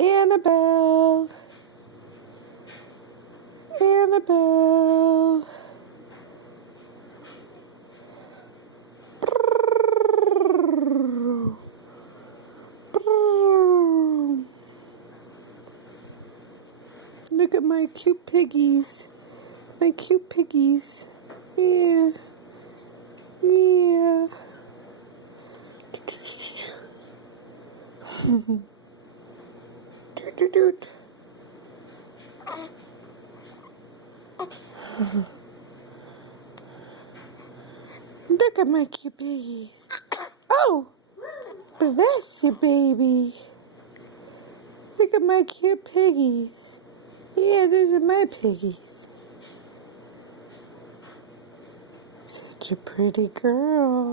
Annabelle. Annabelle. Look at my cute piggies. My cute piggies. Yeah. Yeah. Doot, doot, doot. Look at my cute piggies. Oh, bless you, baby. Look at my cute piggies. Yeah, those are my piggies. Such a pretty girl.